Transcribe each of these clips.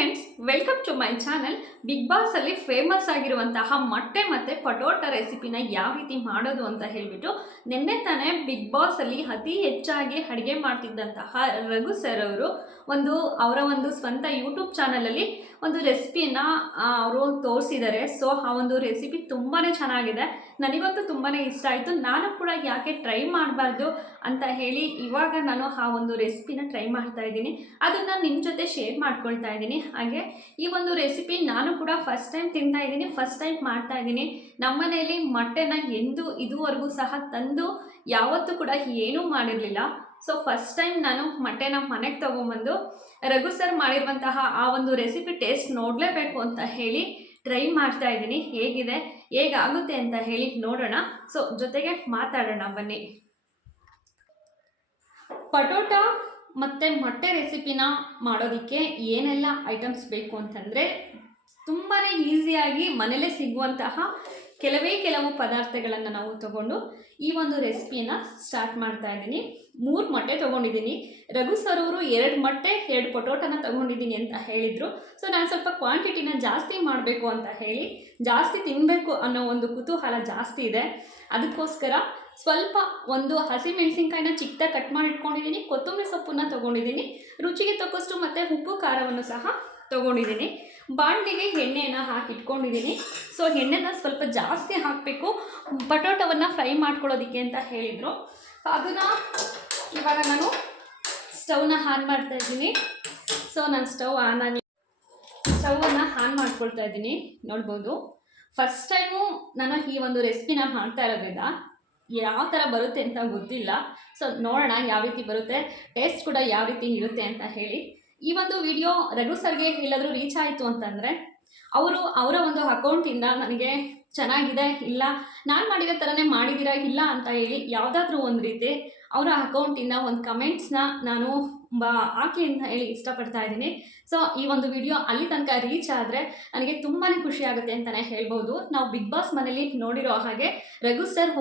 Friends, welcome to my channel. Bigg Boss ಅಲ್ಲಿ famous ಆಗಿರುವಂತಹ ಮೊಟ್ಟೆ ಮತ್ತೆ ಪಟೋಟ ರೆಸಿಪಿನ ಯಾವ ರೀತಿ ಮಾಡೋದು ಅಂತ ಹೇಳ್ಬಿಟ್ಟು ನಿನ್ನೆ ತಾನೇ ಬಿಗ್ ಬಾಸ್ ಅಲ್ಲಿ ಅತಿ ಹೆಚ್ಚಾಗಿ ಅಡುಗೆ ಮಾಡ್ತಿದ್ದಂತಹ ರಘು ಸರ್ ಅವರು ಅವರ ಒಂದು ಸ್ವಂತ ಯೂಟ್ಯೂಬ್ ಚಾನಲಲ್ಲಿ ಒಂದು ರೆಸಿಪಿನ ಅವರು ತೋರಿಸಿದ್ದಾರೆ. ಸೊ ಆ ಒಂದು ರೆಸಿಪಿ ತುಂಬಾ ಚೆನ್ನಾಗಿದೆ, ನನಗಂತೂ ತುಂಬಾ ಇಷ್ಟ ಆಯಿತು. ನಾನು ಕೂಡ ಯಾಕೆ ಟ್ರೈ ಮಾಡಬಾರ್ದು ಅಂತ ಹೇಳಿ ಇವಾಗ ನಾನು ಆ ಒಂದು ರೆಸಿಪಿನ ಟ್ರೈ ಮಾಡ್ತಾ ಇದ್ದೀನಿ, ಅದನ್ನು ನಿಮ್ಮ ಜೊತೆ ಶೇರ್ ಮಾಡ್ಕೊಳ್ತಾ ಇದ್ದೀನಿ. ಹಾಗೆ ಈ ಒಂದು ರೆಸಿಪಿ ನಾನು ಕೂಡ ಫಸ್ಟ್ ಟೈಮ್ ತಿಂತಾ ಇದ್ದೀನಿ, ಫಸ್ಟ್ ಟೈಮ್ ಮಾಡ್ತಾ ಇದ್ದೀನಿ. ನಮ್ಮ ಮನೆಯಲ್ಲಿ ಮೊಟ್ಟೆನ ಇದುವರೆಗೂ ಸಹ ತಂದು ಯಾವತ್ತೂ ಕೂಡ ಏನೂ ಮಾಡಿರಲಿಲ್ಲ. ಸೊ ಫಸ್ಟ್ ಟೈಮ್ ನಾನು ಮೊಟ್ಟೆನ ಮನೆಗೆ ತೊಗೊಂಬಂದು ರಘು ಸರ್ ಮಾಡಿರುವಂತಹ ಆ ಒಂದು ರೆಸಿಪಿ ಟೇಸ್ಟ್ ನೋಡಲೇಬೇಕು ಅಂತ ಹೇಳಿ ಟ್ರೈ ಮಾಡ್ತಾ ಇದ್ದೀನಿ. ಹೇಗಾಗುತ್ತೆ ಅಂತ ಹೇಳಿ ನೋಡೋಣ. ಸೊ ಜೊತೆಗೆ ಮಾತಾಡೋಣ ಬನ್ನಿ. ಪಟೋಟ ಮತ್ತು ಮೊಟ್ಟೆ ರೆಸಿಪಿನ ಮಾಡೋದಕ್ಕೆ ಏನೆಲ್ಲ ಐಟಮ್ಸ್ ಬೇಕು ಅಂತಂದರೆ, ತುಂಬಾ ಈಸಿಯಾಗಿ ಮನೇಲೇ ಸಿಗುವಂತಹ ಕೆಲವು ಪದಾರ್ಥಗಳನ್ನು ನಾವು ತಗೊಂಡು ಈ ಒಂದು ರೆಸಿಪಿನ ಸ್ಟಾರ್ಟ್ ಮಾಡ್ತಾ ಇದ್ದೀನಿ. 3 ಮೊಟ್ಟೆ ತೊಗೊಂಡಿದ್ದೀನಿ. ರಘು ಸರ್ ಅವರು 2 ಮೊಟ್ಟೆ 2 ಪಟೋಟನ ತೊಗೊಂಡಿದ್ದೀನಿ ಅಂತ ಹೇಳಿದರು. ಸೊ ನಾನು ಸ್ವಲ್ಪ ಕ್ವಾಂಟಿಟಿನ ಜಾಸ್ತಿ ಮಾಡಬೇಕು ಅಂತ ಹೇಳಿ, ಜಾಸ್ತಿ ತಿನ್ನಬೇಕು ಅನ್ನೋ ಒಂದು ಕುತೂಹಲ ಜಾಸ್ತಿ ಇದೆ. ಅದಕ್ಕೋಸ್ಕರ ಸ್ವಲ್ಪ ಒಂದು ಹಸಿಮೆಣಸಿನ್ಕಾಯಿನ ಚಿಕ್ಕದಾಗಿ ಕಟ್ ಮಾಡಿ ಇಟ್ಕೊಂಡಿದ್ದೀನಿ, ಕೊತ್ತಂಬರಿ ಸೊಪ್ಪನ್ನು ತೊಗೊಂಡಿದ್ದೀನಿ, ರುಚಿಗೆ ತಕ್ಕಷ್ಟು ಮತ್ತು ಉಪ್ಪು ಖಾರವನ್ನು ಸಹ ತೊಗೊಂಡಿದ್ದೀನಿ. ಬಾಣಲಿಗೆ ಎಣ್ಣೆಯನ್ನು ಹಾಕಿಟ್ಕೊಂಡಿದ್ದೀನಿ. ಸೊ ಎಣ್ಣೆನ ಸ್ವಲ್ಪ ಜಾಸ್ತಿ ಹಾಕಬೇಕು, ಪಟೋಟವನ್ನು ಫ್ರೈ ಮಾಡ್ಕೊಳ್ಳೋದಕ್ಕೆ ಅಂತ ಹೇಳಿದರು. ಅದನ್ನು ಇವಾಗ ನಾನು ಸ್ಟವ್ನ ಆನ್ ಮಾಡ್ತಾ ಇದ್ದೀನಿ. ಸೊ ನಾನು ಸ್ಟವನ್ನು ಆನ್ ಮಾಡ್ಕೊಳ್ತಾ ಇದ್ದೀನಿ. ನೋಡ್ಬೋದು, ಫಸ್ಟ್ ಟೈಮು ನಾನು ಈ ಒಂದು ರೆಸಿಪಿನ ಮಾಡ್ತಾ ಇರೋದ್ರಿಂದ ಯಾವ ಥರ ಬರುತ್ತೆ ಅಂತ ಗೊತ್ತಿಲ್ಲ. ಸೊ ನೋಡೋಣ ಯಾವ ರೀತಿ ಬರುತ್ತೆ, ಟೇಸ್ಟ್ ಕೂಡ ಯಾವ ರೀತಿ ಇರುತ್ತೆ ಅಂತ ಹೇಳಿ. ಈ ಒಂದು ವಿಡಿಯೋ ರಘು ಸರ್ಗೆ ಎಲ್ಲಾದರೂ ರೀಚ್ ಆಯಿತು ಅಂತಂದರೆ ಅವರ ಒಂದು ಅಕೌಂಟಿಂದ ನನಗೆ ಚೆನ್ನಾಗಿದೆ, ಇಲ್ಲ ನಾನು ಮಾಡಿರೋ ಥರನೇ ಮಾಡಿದ್ದೀರಾ ಇಲ್ಲ ಅಂತ ಹೇಳಿ ಯಾವುದಾದ್ರೂ ಒಂದು ರೀತಿ ಅವರ ಅಕೌಂಟಿಂದ ಒಂದು ಕಮೆಂಟ್ಸ್ನ ನಾನು ಹಾಕಿ ಅಂತ ಹೇಳಿ ಇಷ್ಟಪಡ್ತಾ ಇದ್ದೀನಿ. ಸೊ ಈ ಒಂದು ವಿಡಿಯೋ ಅಲ್ಲಿ ತನಕ ರೀಚ್ ಆದರೆ ನನಗೆ ತುಂಬಾ ಖುಷಿ ಆಗುತ್ತೆ ಅಂತಲೇ ಹೇಳ್ಬೋದು. ನಾವು ಬಿಗ್ ಬಾಸ್ ಮನೇಲಿ ನೋಡಿರೋ ಹಾಗೆ ರಘು ಸರ್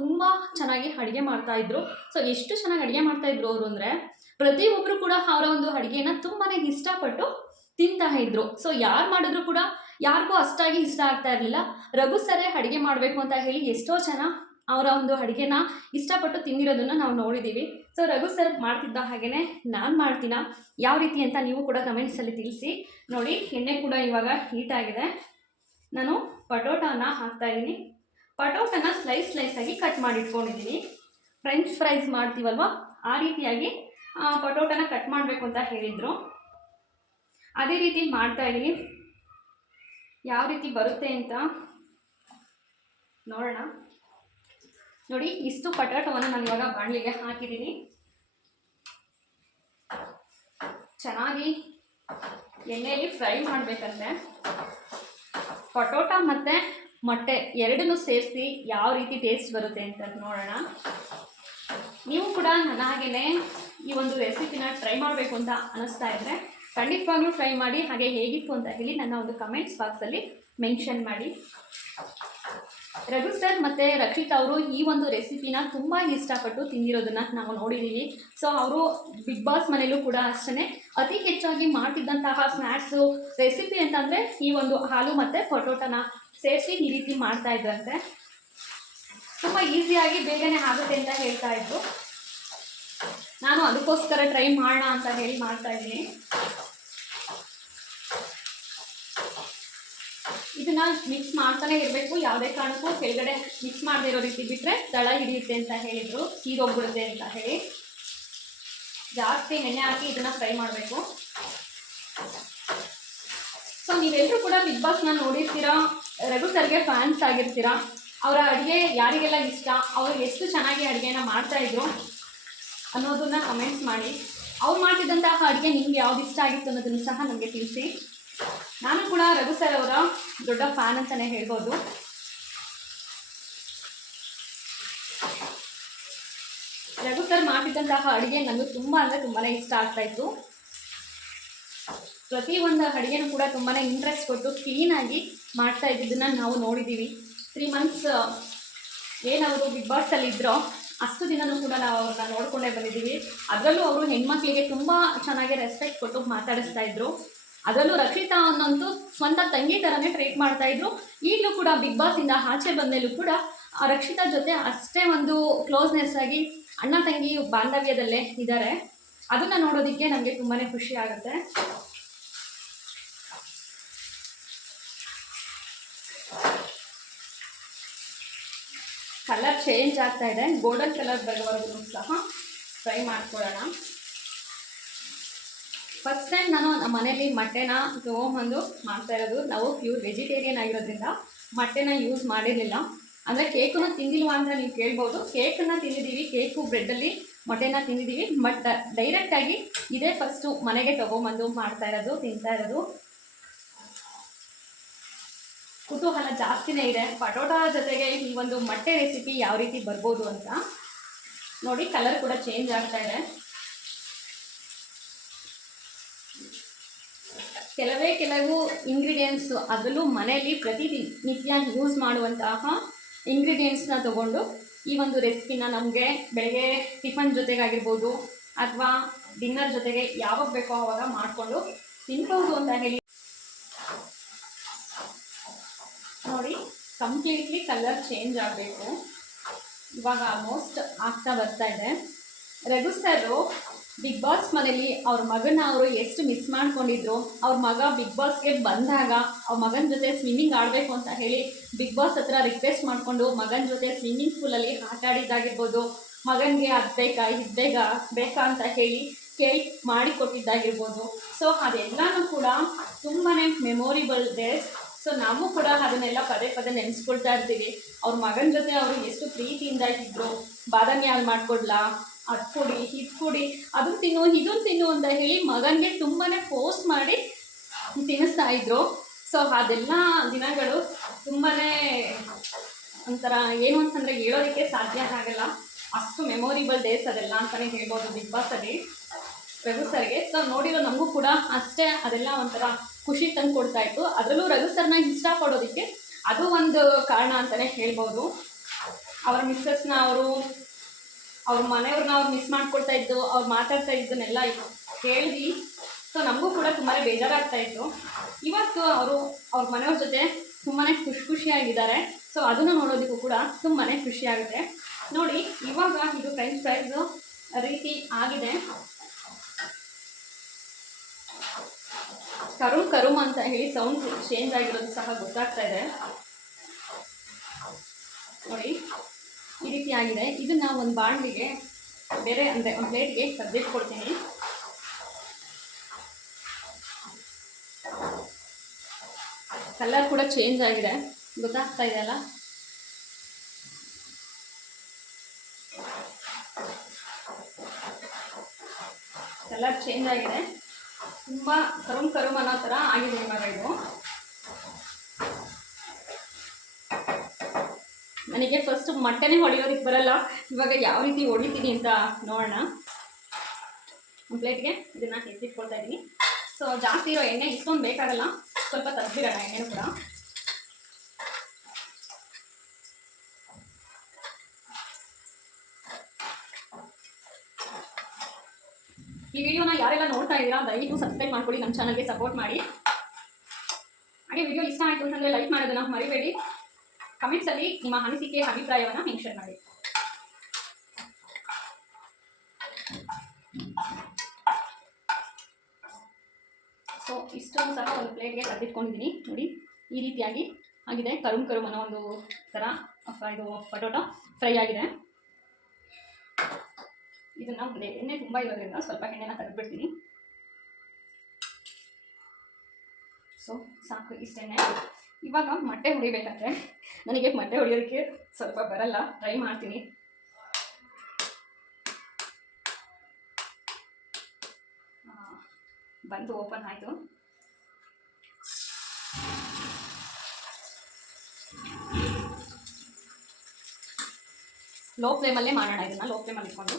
ತುಂಬ ಚೆನ್ನಾಗಿ ಅಡುಗೆ ಮಾಡ್ತಾಯಿದ್ರು. ಸೊ ಎಷ್ಟು ಚೆನ್ನಾಗಿ ಅಡುಗೆ ಮಾಡ್ತಾಯಿದ್ರು ಅವರು ಅಂದರೆ, ಪ್ರತಿಯೊಬ್ಬರು ಕೂಡ ಅವರ ಒಂದು ಅಡುಗೆನ ತುಂಬಾ ಇಷ್ಟಪಟ್ಟು ತಿಂತಾ ಇದ್ರು. ಸೊ ಯಾರು ಮಾಡಿದ್ರು ಕೂಡ ಯಾರಿಗೂ ಅಷ್ಟಾಗಿ ಇಷ್ಟ ಆಗ್ತಾ ಇರಲಿಲ್ಲ. ರಘು ಸರೇ ಅಡುಗೆ ಮಾಡಬೇಕು ಅಂತ ಹೇಳಿ ಎಷ್ಟೋ ಜನ ಅವರ ಒಂದು ಅಡುಗೆನ ಇಷ್ಟಪಟ್ಟು ತಿಂದಿರೋದನ್ನು ನಾವು ನೋಡಿದ್ದೀವಿ. ಸೊ ರಘು ಸರ್ ಮಾಡ್ತಿದ್ದ ಹಾಗೆಯೇ ನಾನು ಮಾಡ್ತೀನ, ಯಾವ ರೀತಿ ಅಂತ ನೀವು ಕೂಡ ಕಮೆಂಟ್ಸಲ್ಲಿ ತಿಳಿಸಿ. ನೋಡಿ, ಎಣ್ಣೆ ಕೂಡ ಇವಾಗ ಹೀಟ್ ಆಗಿದೆ. ನಾನು ಪಟೋಟನ ಹಾಕ್ತಾಯಿದ್ದೀನಿ. ಪಟೋಟನ ಸ್ಲೈಸಾಗಿ ಕಟ್ ಮಾಡಿ ಇಟ್ಕೊಂಡಿದ್ದೀನಿ. ಫ್ರೆಂಚ್ ಫ್ರೈಸ್ ಮಾಡ್ತೀವಲ್ವ, ಆ ರೀತಿಯಾಗಿ ಪಟೋಟನ ಕಟ್ ಮಾಡಬೇಕು ಅಂತ ಹೇಳಿದರು. ಅದೇ ರೀತಿ ಮಾಡ್ತಾಯಿದ್ದೀನಿ. ಯಾವ ರೀತಿ ಬರುತ್ತೆ ಅಂತ ನೋಡೋಣ. ನೋಡಿ, ಇಷ್ಟು ಪಟಾಟವನ್ನು ನಾನು ಇವಾಗ ಬಾಣಲಿಗೆ ಹಾಕಿದ್ದೀನಿ. ಚೆನ್ನಾಗಿ ಎಣ್ಣೆಯಲ್ಲಿ ಫ್ರೈ ಮಾಡಬೇಕಂದ್ರೆ ಪಟೋಟ ಮತ್ತು ಮೊಟ್ಟೆ ಎರಡನ್ನೂ ಸೇರಿಸಿ ಯಾವ ರೀತಿ ಟೇಸ್ಟ್ ಬರುತ್ತೆ ಅಂತ ನೋಡೋಣ. ನೀವು ಕೂಡ ನನ್ನ ಹಾಗೆಯೇ ಈ ಒಂದು ರೆಸಿಪಿನ ಟ್ರೈ ಮಾಡಬೇಕು ಅಂತ ಅನ್ನಿಸ್ತಾ ಇದ್ದರೆ ಖಂಡಿತವಾಗ್ಲೂ ಟ್ರೈ ಮಾಡಿ. ಹಾಗೆ ಹೇಗಿತ್ತು ಅಂತ ಹೇಳಿ ನನ್ನ ಒಂದು ಕಮೆಂಟ್ಸ್ ಬಾಕ್ಸಲ್ಲಿ ಮೆನ್ಷನ್ ಮಾಡಿ. ರಘು ಸರ್ ಮತ್ತು ರಕ್ಷಿತಾ ಅವರು ಈ ಒಂದು ರೆಸಿಪಿನ ತುಂಬ ಇಷ್ಟಪಟ್ಟು ತಿಂದಿರೋದನ್ನು ನಾವು ನೋಡಿದ್ದೀವಿ. ಸೊ ಅವರು ಬಿಗ್ ಬಾಸ್ ಮನೆಯಲ್ಲೂ ಕೂಡ ಅಷ್ಟೇ ಅತಿ ಹೆಚ್ಚಾಗಿ ಮಾಡ್ತಿದ್ದಂತಹ ಸ್ನ್ಯಾಕ್ಸು ರೆಸಿಪಿ ಅಂತಂದರೆ ಈ ಒಂದು ಹಾಲು ಮತ್ತು ಪಟೋಟನ ಸೇರಿಸಿ ಈ ರೀತಿ ಮಾಡ್ತಾಯಿದ್ರಂತೆ. ತುಂಬ ಈಸಿಯಾಗಿ ಬೇಗನೆ ಆಗುತ್ತೆ ಅಂತ ಹೇಳ್ತಾಯಿದ್ರು. ನಾನು ಅದಕ್ಕೋಸ್ಕರ ಟ್ರೈ ಮಾಡೋಣ ಅಂತ ಹೇಳಿ ಮಾಡ್ತಾಯಿದ್ದೀನಿ. ಇದನ್ನು ಮಿಕ್ಸ್ ಮಾಡ್ತಾನೆ ಇರಬೇಕು, ಯಾವುದೇ ಕಾರಣಕ್ಕೂ ಕೆಳಗಡೆ ಮಿಕ್ಸ್ ಮಾಡದೇ ಇರೋ ರೀತಿ ಬಿಟ್ಟರೆ ತಳ ಹಿಡಿಯುತ್ತೆ ಅಂತ ಹೇಳಿದರು, ಸೀದೋಗ್ಬಿಡುತ್ತೆ ಅಂತ ಹೇಳಿ. ಜಾಸ್ತಿ ಎಣ್ಣೆ ಹಾಕಿ ಇದನ್ನು ಫ್ರೈ ಮಾಡಬೇಕು. ಸೊ ನೀವೆಲ್ಲರೂ ಕೂಡ ಬಿಗ್ ಬಾಸ್ನ ನೋಡಿರ್ತೀರ, ರಘು ಸರ್ಗೆ ಫ್ಯಾನ್ಸ್ ಆಗಿರ್ತೀರ. ಅವರ ಅಡುಗೆ ಯಾರಿಗೆಲ್ಲ ಇಷ್ಟ, ಅವರು ಎಷ್ಟು ಚೆನ್ನಾಗಿ ಅಡುಗೆನ ಮಾಡ್ತಾಯಿದ್ರು ಅನ್ನೋದನ್ನು ಕಮೆಂಟ್ಸ್ ಮಾಡಿ. ಅವ್ರು ಮಾಡ್ತಿದ್ದಂತಹ ಅಡುಗೆ ನಿಮ್ಗೆ ಯಾವ್ದು ಇಷ್ಟ ಆಗಿತ್ತು ಅನ್ನೋದನ್ನು ಸಹ ನಮಗೆ ತಿಳಿಸಿ. ನಾನು ಕೂಡ ರಘು ಸರ್ ಅವರ ದೊಡ್ಡ ಫ್ಯಾನ್ ಅಂತಲೇ ಹೇಳ್ಬೋದು. ರಘು ಸರ್ ಮಾಡ್ತಿದ್ದಂತಹ ಅಡುಗೆ ನನಗೆ ತುಂಬ ಅಂದರೆ ತುಂಬಾ ಇಷ್ಟ ಆಗ್ತಾಯಿತ್ತು. ಪ್ರತಿಯೊಂದು ಅಡುಗೆನೂ ಕೂಡ ತುಂಬಾ ಇಂಟ್ರೆಸ್ಟ್ ಕೊಟ್ಟು ಕ್ಲೀನಾಗಿ ಮಾಡ್ತಾ ಇದ್ದಿದ್ದನ್ನು ನಾವು ನೋಡಿದ್ದೀವಿ. 3 ಮಂತ್ಸ್ ಏನವರು ಬಿಗ್ ಬಾಸಲ್ಲಿ ಇದ್ದರೋ ಅಷ್ಟು ದಿನವೂ ಕೂಡ ನಾವು ಅವ್ರನ್ನ ನೋಡಿಕೊಂಡೇ ಬಂದಿದ್ದೀವಿ. ಅದರಲ್ಲೂ ಅವರು ಹೆಣ್ಮಕ್ಳಿಗೆ ತುಂಬ ಚೆನ್ನಾಗಿ ರೆಸ್ಪೆಕ್ಟ್ ಕೊಟ್ಟು ಮಾತಾಡಿಸ್ತಾ ಇದ್ರು. ಅದರಲ್ಲೂ ರಕ್ಷಿತಾ ಅನ್ನೋಂತೂ ಸ್ವಂತ ತಂಗಿ ಥರನೇ ಟ್ರೀಟ್ ಮಾಡ್ತಾ ಇದ್ರು. ಈಗಲೂ ಕೂಡ ಬಿಗ್ ಬಾಸಿಂದ ಆಚೆ ಬಂದಮೇಲೂ ಕೂಡ ಆ ರಕ್ಷಿತಾ ಜೊತೆ ಅಷ್ಟೇ ಒಂದು ಕ್ಲೋಸ್ನೆಸ್ ಆಗಿ ಅಣ್ಣ ತಂಗಿ ಬಾಂಧವ್ಯದಲ್ಲೇ ಇದ್ದಾರೆ. ಅದನ್ನು ನೋಡೋದಕ್ಕೆ ನಮಗೆ ತುಂಬಾ ಖುಷಿ ಆಗುತ್ತೆ. ಕಲರ್ ಚೇಂಜ್ ಆಗ್ತಾ ಇದೆ, ಗೋಲ್ಡನ್ ಕಲರ್ ಬರೋವರೆಗೂ ಸಹ ಫ್ರೈ ಮಾಡ್ಕೊಳ್ಳೋಣ. ಫಸ್ಟ್ ಟೈಮ್ ನಾನು ನಮ್ಮ ಮನೇಲಿ ಮೊಟ್ಟೆನ ತೊಗೊಂಬಂದು ಮಾಡ್ತಾ ಇರೋದು. ನಾವು ಪ್ಯೂರ್ ವೆಜಿಟೇರಿಯನ್ ಆಗಿರೋದ್ರಿಂದ ಮೊಟ್ಟೆನ ಯೂಸ್ ಮಾಡಿರಲಿಲ್ಲ. ಅಂದರೆ ಕೇಕನ್ನು ತಿಂದಿಲ್ವಾ ಅಂತ ನೀವು ಕೇಳ್ಬೋದು. ಕೇಕನ್ನು ತಿಂದಿದ್ದೀವಿ, ಕೇಕು ಬ್ರೆಡ್ಡಲ್ಲಿ ಮೊಟ್ಟೆನ ತಿಂದಿದ್ದೀವಿ. ಬಟ್ ಡೈರೆಕ್ಟಾಗಿ ಇದೇ ಫಸ್ಟು ಮನೆಗೆ ತೊಗೊಂಬಂದು ಮಾಡ್ತಾ ಇರೋದು, ತಿಂತಾ ಇರೋದು. ಕುತೂಹಲ ಜಾಸ್ತಿನೇ ಇದೆ ಪಟೋಟಾ ಜೊತೆಗೆ ಈ ಒಂದು ಮೊಟ್ಟೆ ರೆಸಿಪಿ ಯಾವ ರೀತಿ ಬರ್ಬೋದು ಅಂತ. ನೋಡಿ ಕಲರ್ ಕೂಡ ಚೇಂಜ್ ಆಗ್ತಾ ಇದೆ. ಕೆಲವು ಇಂಗ್ರೀಡಿಯೆಂಟ್ಸು, ಅದರಲ್ಲೂ ಮನೆಯಲ್ಲಿ ಪ್ರತಿನಿತ್ಯ ಯೂಸ್ ಮಾಡುವಂತಹ ಇಂಗ್ರೀಡಿಯೆಂಟ್ಸ್ನ ತಗೊಂಡು ಈ ಒಂದು ರೆಸಿಪಿನ ನಮಗೆ ಬೆಳಗ್ಗೆ ಟಿಫನ್ ಜೊತೆಗಾಗಿರ್ಬೋದು ಅಥವಾ ಡಿನ್ನರ್ ಜೊತೆಗೆ ಯಾವಾಗ ಬೇಕೋ ಆವಾಗ ಮಾಡಿಕೊಂಡು ತಿನ್ಬೋದು ಅಂತ ಹೇಳಿ. ನೋಡಿ ಕಂಪ್ಲೀಟ್ಲಿ ಕಲರ್ ಚೇಂಜ್ ಆಗಬೇಕು. ಇವಾಗ ಆಲ್ಮೋಸ್ಟ್ ಆಗ್ತಾ ಬರ್ತಾ ಇದೆ. ರಘು ಸರ್ ಬಿಗ್ ಬಾಸ್ ಮನೇಲಿ ಅವ್ರ ಮಗನ ಅವರು ಎಷ್ಟು ಮಿಸ್ ಮಾಡ್ಕೊಂಡಿದ್ರು. ಅವ್ರ ಮಗ ಬಿಗ್ ಬಾಸ್ಗೆ ಬಂದಾಗ ಅವ್ರ ಮಗನ ಜೊತೆ ಸ್ವಿಮ್ಮಿಂಗ್ ಆಡಬೇಕು ಅಂತ ಹೇಳಿ ಬಿಗ್ ಬಾಸ್ ಹತ್ರ ರಿಕ್ವೆಸ್ಟ್ ಮಾಡಿಕೊಂಡು ಮಗನ ಜೊತೆ ಸ್ವಿಮ್ಮಿಂಗ್ ಪೂಲಲ್ಲಿ ಆಟ ಆಡಿದ್ದಾಗಿರ್ಬೋದು. ಮಗನಿಗೆ ಅದು ಬೇಕಾ ಇದು ಬೇಕಾ ಅಂತ ಹೇಳಿ ಕೇಳಿ ಮಾಡಿಕೊಟ್ಟಿದ್ದಾಗಿರ್ಬೋದು. ಸೊ ಅದೆಲ್ಲನೂ ಕೂಡ ತುಂಬಾ ಮೆಮೊರಿಬಲ್ ಡೇಸ್. ಸೊ ನಾವು ಕೂಡ ಅದನ್ನೆಲ್ಲ ಪದೇ ಪದೇ ನೆನೆಸ್ಕೊಳ್ತಾ ಇರ್ತೀವಿ. ಅವ್ರ ಮಗನ ಜೊತೆ ಅವರು ಎಷ್ಟು ಪ್ರೀತಿಯಿಂದ ಇದ್ದರು. ಬಾದಾಮಿ ಹಾಲು ಮಾಡಿಕೊಡ್ಲಾ, ಅದು ಕೊಡಿ ಇದು ಕೊಡಿ, ಅದನ್ನು ತಿನ್ನು ಇದನ್ನು ತಿನ್ನು ಅಂತ ಹೇಳಿ ಮಗನಿಗೆ ತುಂಬಾ ಫೋರ್ಸ್ ಮಾಡಿ ತಿನ್ನಿಸ್ತಾ ಇದ್ರು. ಸೊ ಅದೆಲ್ಲ ದಿನಗಳು ತುಂಬಾ ಒಂಥರ ಏನು ಅಂತಂದರೆ ಹೇಳೋದಕ್ಕೆ ಸಾಧ್ಯ ಆಗಲ್ಲ. ಅಷ್ಟು ಮೆಮೊರಿಬಲ್ ಡೇಸ್ ಅದೆಲ್ಲ ಅಂತಲೇ ಹೇಳ್ಬೋದು ಬಿಗ್ ಬಾಸಲ್ಲಿ ರಘು ಸರ್ಗೆ. ಸೊ ನೋಡಿರೋ ನಮಗೂ ಕೂಡ ಅಷ್ಟೇ ಅದೆಲ್ಲ ಒಂಥರ ಖುಷಿ ತಂದು ಕೊಡ್ತಾ ಇತ್ತು. ಅದರಲ್ಲೂ ರಘು ಸರ್ನ ಇಷ್ಟಪಡೋದಕ್ಕೆ ಅದು ಒಂದು ಕಾರಣ ಅಂತಲೇ ಹೇಳ್ಬೋದು. ಅವರ ಮಿಸ್ಸಸ್ನ ಅವ್ರ ಮನೆಯವ್ರನ್ನ ಅವ್ರು ಮಿಸ್ ಮಾಡ್ಕೊಳ್ತಾ ಇದ್ದು, ಅವ್ರು ಮಾತಾಡ್ತಾ ಇದ್ದನ್ನೆಲ್ಲ ಕೇಳಿ ಸೊ ನಮಗೂ ಕೂಡ ತುಂಬಾ ಬೇಜಾರಾಗ್ತಾ ಇತ್ತು. ಇವತ್ತು ಅವ್ರ ಮನೆಯವ್ರ ಜೊತೆ ತುಂಬಾ ಖುಷಿಯಾಗಿದ್ದಾರೆ. ಸೊ ಅದನ್ನು ನೋಡೋದಕ್ಕೂ ಕೂಡ ತುಂಬಾ ಖುಷಿಯಾಗುತ್ತೆ. ನೋಡಿ ಇವಾಗ ಇದು ಫ್ರೆಂಚ್ ಫ್ರೈಸ್ ರೀತಿ ಆಗಿದೆ. ಕರುಮ್ ಅಂತ ಹೇಳಿ ಸೌಂಡ್ ಚೇಂಜ್ ಆಗಿರೋದು ಸಹ ಗೊತ್ತಾಗ್ತಾ ಇದೆ. ನೋಡಿ ಈ ರೀತಿ ಆಗಿದೆ. ಇದನ್ನ ಒಂದು ಬಾಣಲಿಗೆ ಬೇರೆ ಅಂದರೆ ಒಂದು ಪ್ಲೇಟ್ಗೆ ತೆಗೆದಿಟ್ಕೊಡ್ತೀನಿ. ಕಲರ್ ಕೂಡ ಚೇಂಜ್ ಆಗಿದೆ, ಗೊತ್ತಾಗ್ತಾ ಇದೆಯಲ್ಲ. ಕಲರ್ ಚೇಂಜ್ ಆಗಿದೆ, ತುಂಬ ಕರುಮ್ ಅನ್ನೋ ಥರ ಆಗಿದೆ ಇವಾಗ. ಇದು ನನಗೆ ಫಸ್ಟ್ ಮೊಟ್ಟೆನೇ ಹೊಡೆಯೋದಕ್ಕೆ ಬರಲ್ಲ. ಇವಾಗ ಯಾವ ರೀತಿ ಹೊಡಿತೀನಿ ಅಂತ ನೋಡೋಣ. ಒಂದು ಪ್ಲೇಟ್ಗೆ ಇದನ್ನು ಎತ್ತಿಟ್ಕೊಳ್ತಾ ಇದ್ದೀನಿ. ಸೊ ಜಾಸ್ತಿ ಇರೋ ಎಣ್ಣೆ ಇಷ್ಟೊಂದು ಬೇಕಾಗಲ್ಲ, ಸ್ವಲ್ಪ ತೆಗ್ದಿರೋಣ ಎಣ್ಣೆನೂ ಕೂಡ. ಈ ವಿಡಿಯೋನ ಯಾರೆಲ್ಲ ನೋಡ್ತಾ ಇದ್ದೀರಾ ದಯವಿಟ್ಟು ಸಬ್ಸ್ಕ್ರೈಬ್ ಮಾಡ್ಕೊಳ್ಳಿ, ನಮ್ಮ ಚಾನಲ್ಗೆ ಸಪೋರ್ಟ್ ಮಾಡಿ. ಹಾಗೆ ವಿಡಿಯೋ ಇಷ್ಟ ಆಯಿತು ಅಂತಂದರೆ ಲೈಕ್ ಮಾಡೋದನ್ನು ಮರಿಬೇಡಿ. ಕಮೆಂಟ್ಸಲ್ಲಿ ನಿಮ್ಮ ಅನಿಸಿಕೆ ಅಭಿಪ್ರಾಯವನ್ನು ಮೆನ್ಷನ್ ಮಾಡಿ. ಸೊ ಇಷ್ಟೊಂದು ಸಹ ಒಂದು ಪ್ಲೇಟ್ಗೆ ತೆಗೆದಿಟ್ಕೊಂಡಿದ್ದೀನಿ. ನೋಡಿ ಈ ರೀತಿಯಾಗಿ ಆಗಿದೆ. ಕರುಮ್ ಅನ್ನೋ ಒಂದು ಥರ ಇದು ಪಟೋಟಾ ಫ್ರೈ ಆಗಿದೆ. ಇದನ್ನು ಎಣ್ಣೆ ತುಂಬ ಇರೋದ್ರಿಂದ ಸ್ವಲ್ಪ ಎಣ್ಣೆನ ತೆಗೆದುಬಿಡ್ತೀನಿ. ಸೊ ಸಾಕು ಇಷ್ಟೆಣ್ಣೆ. ಇವಾಗ ಮೊಟ್ಟೆ ಹೊಡಿಬೇಕಾದ್ರೆ ನನಗೆ ಮೊಟ್ಟೆ ಹೊಡಿಯೋದಕ್ಕೆ ಸ್ವಲ್ಪ ಬರಲ್ಲ, ಟ್ರೈ ಮಾಡ್ತೀನಿ. ಬಂದು ಓಪನ್ ಆಯಿತು. ಲೋ ಫ್ಲೇಮಲ್ಲೇ ಮಾಡೋಣ ಇದನ್ನು. ಲೋ ಫ್ಲೇಮಲ್ಲಿ ಇಟ್ಕೊಂಡು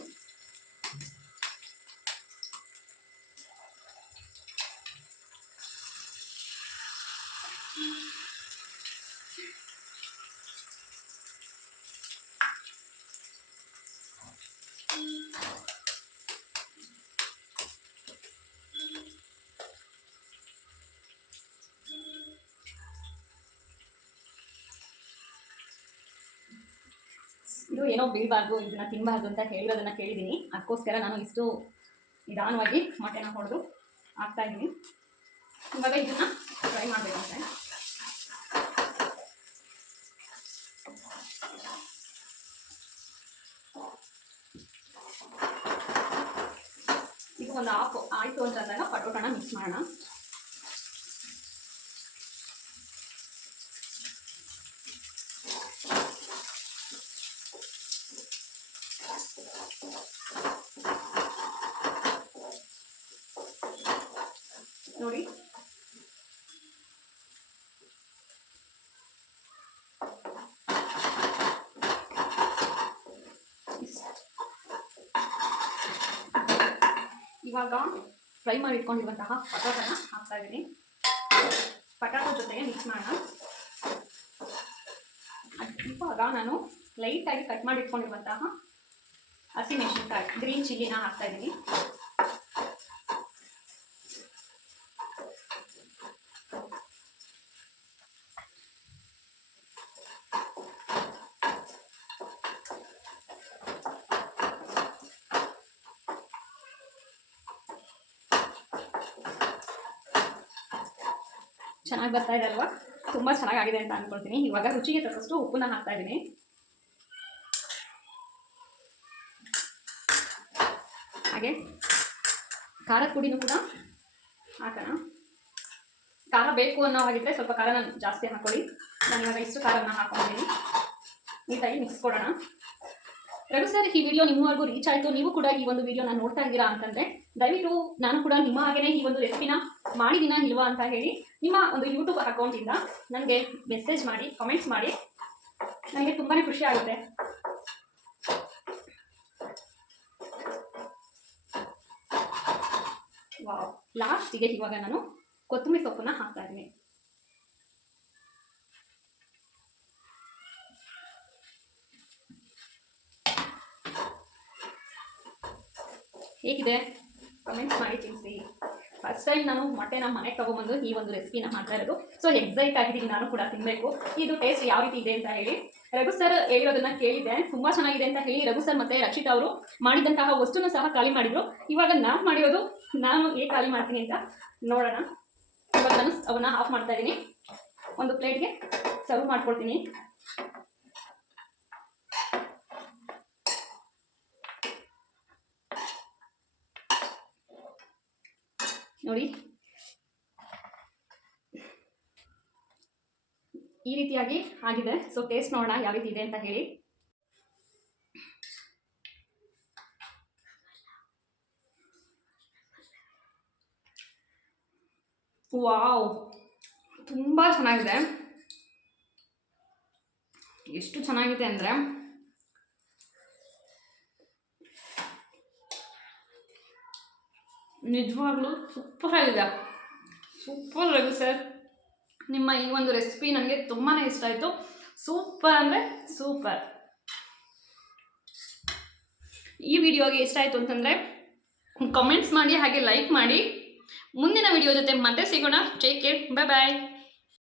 ಇದು ಏನೋ ಬೀಳಬಾರ್ದು, ಇದನ್ನು ತಿನ್ನಬಾರ್ದು ಅಂತ ಹೇಳಿರೋದನ್ನು ಕೇಳಿದ್ದೀನಿ. ಅದಕ್ಕೋಸ್ಕರ ನಾನು ಇಷ್ಟು ನಿಧಾನವಾಗಿ ಮೊಟ್ಟೆನ ಹೊಡೆದು ಹಾಕ್ತಾಯಿದ್ದೀನಿ. ಇವಾಗ ಇದನ್ನು ಫ್ರೈ ಮಾಡಬೇಕಂತೆ. ಇದು ಒಂದು ಹಾಫ್ ಆಯಿತು ಅಂತಂದಾಗ ಪಟೋಟನ ಮಿಕ್ಸ್ ಮಾಡೋಣ. ನೋಡಿ ಇವಾಗ ಫ್ರೈ ಮಾಡಿ ಇಟ್ಕೊಂಡಿರುವಂತಹ ಪಟಾಟನ ಹಾಕ್ತಾ ಇದ್ದೀನಿ. ಪಟಾಟೋ ಜೊತೆಗೆ ಮಿಕ್ಸ್ ಮಾಡೋಣ. ಇವಾಗ ನಾನು ಲೈಟಾಗಿ ಕಟ್ ಮಾಡಿ ಇಟ್ಕೊಂಡಿರುವಂತಹ ಹಸಿಮೆಣಸಿನಕಾಯಿ ಗ್ರೀನ್ ಚಿಲ್ಲಿನ ಹಾಕ್ತಾ ಇದ್ದೀನಿ. ಚೆನ್ನಾಗಿ ಬರ್ತಾ ಇದೆ ಅಲ್ವಾ? ತುಂಬ ಚೆನ್ನಾಗಿದೆ ಅಂತ ಅಂದ್ಕೊಳ್ತೀನಿ. ಇವಾಗ ರುಚಿಗೆ ತಕ್ಕಷ್ಟು ಉಪ್ಪನ್ನ ಹಾಕ್ತಾ ಇದ್ದೀನಿ. ಹಾಗೆ ಖಾರದ ಪುಡಿನೂ ಕೂಡ ಹಾಕೋಣ. ಖಾರ ಬೇಕು ಅನ್ನೋ ಹಾಗಿದ್ರೆ ಸ್ವಲ್ಪ ಖಾರನ ಜಾಸ್ತಿ ಹಾಕೊಳ್ಳಿ. ನಾನು ಇವಾಗ ಇಷ್ಟು ಖಾರನ ಹಾಕೊಂಡಿದ್ದೀನಿ. ನೀಟಾಗಿ ಮಿಕ್ಸ್ ಕೊಡೋಣ. ರಘು ಸರ್, ಈ ವಿಡಿಯೋ ನಿಮ್ಮವರೆಗೂ ರೀಚ್ ಆಯಿತು, ನೀವು ಕೂಡ ಈ ಒಂದು ವಿಡಿಯೋನ ನೋಡ್ತಾ ಇದ್ದೀರಾ ಅಂತಂದರೆ ದಯವಿಟ್ಟು ನಾನು ಕೂಡ ನಿಮ್ಮ ಹಾಗೆಯೇ ಈ ಒಂದು ರೆಸಿಪಿನ ಮಾಡಿದ್ದೀನಾ ಇಲ್ವಾ ಅಂತ ಹೇಳಿ ನಿಮ್ಮ ಒಂದು ಯೂಟ್ಯೂಬ್ ಅಕೌಂಟಿಂದ ನನಗೆ ಮೆಸೇಜ್ ಮಾಡಿ, ಕಮೆಂಟ್ಸ್ ಮಾಡಿ. ನನಗೆ ತುಂಬಾ ಖುಷಿ ಆಗುತ್ತೆ. ವಾವ್, ಲಾಸ್ಟಿಗೆ ಇವಾಗ ನಾನು ಕೊತ್ತಂಬರಿ ಸೊಪ್ಪನ್ನ ಹಾಕ್ತಾ ಇದ್ದೀನಿ. ಹೇಗಿದೆ ಕಮೆಂಟ್ಸ್ ಮಾಡಿ ತಿಳಿಸಿ. ಫಸ್ಟ್ ಟೈಮ್ ನಾನು ಮೊಟ್ಟೆನ ಮನೆಗೆ ತೊಗೊಂಬಂದು ಈ ಒಂದು ರೆಸಿಪಿನ ಮಾಡ್ತಾ ಇರೋದು. ಸೊ ಎಕ್ಸೈಟ್ ಆಗಿದ್ದೀನಿ, ನಾನು ಕೂಡ ತಿನ್ನಬೇಕು ಇದು ಟೇಸ್ಟ್ ಯಾವ ರೀತಿ ಇದೆ ಅಂತ ಹೇಳಿ. ರಘು ಸರ್ ಹೇಳಿರೋದನ್ನ ಕೇಳಿದೆ, ತುಂಬ ಚೆನ್ನಾಗಿದೆ ಅಂತ ಹೇಳಿ ರಘು ಸರ್ ಮತ್ತು ರಕ್ಷಿತಾ ಅವರು ಮಾಡಿದಂತಹ ವಸ್ತುನೂ ಸಹ ಖಾಲಿ ಮಾಡಿದರು. ಇವಾಗ ನಾನು ಮಾಡಿರೋದು ನಾನು ಹೇಗೆ ಖಾಲಿ ಮಾಡ್ತೀನಿ ಅಂತ ನೋಡೋಣ. ಇವಾಗ ನಾನು ಅವನ್ನ ಆಫ್ ಮಾಡ್ತಾ ಇದ್ದೀನಿ. ಒಂದು ಪ್ಲೇಟ್ಗೆ ಸರ್ವ್ ಮಾಡ್ಕೊಳ್ತೀನಿ. ನೋಡಿ, ಈ ರೀತಿಯಾಗಿ ಆಗಿದೆ. ಸೊ ಟೇಸ್ಟ್ ನೋಡೋಣ ಯಾವ ರೀತಿ ಇದೆ ಅಂತ ಹೇಳಿ. ವಾವ್, ತುಂಬ ಚೆನ್ನಾಗಿದೆ. ಎಷ್ಟು ಚೆನ್ನಾಗಿದೆ ಅಂದರೆ ನಿಜವಾಗ್ಲೂ ಸೂಪರ್ ಆಗಿದೆ. ಸೂಪರ್ ರಘು ಸರ್, ನಿಮ್ಮ ಈ ಒಂದು ರೆಸಿಪಿ ನನಗೆ ತುಂಬಾ ಇಷ್ಟ ಆಯಿತು. ಸೂಪರ್ ಅಂದರೆ ಸೂಪರ್. ಈ ವಿಡಿಯೋಗೆ ಇಷ್ಟ ಆಯಿತು ಅಂತಂದರೆ ಕಮೆಂಟ್ಸ್ ಮಾಡಿ, ಹಾಗೆ ಲೈಕ್ ಮಾಡಿ. ಮುಂದಿನ ವಿಡಿಯೋ ಜೊತೆ ಮತ್ತೆ ಸಿಗೋಣ. ಟೇಕ್ ಕೇರ್, ಬಾಯ್ ಬಾಯ್.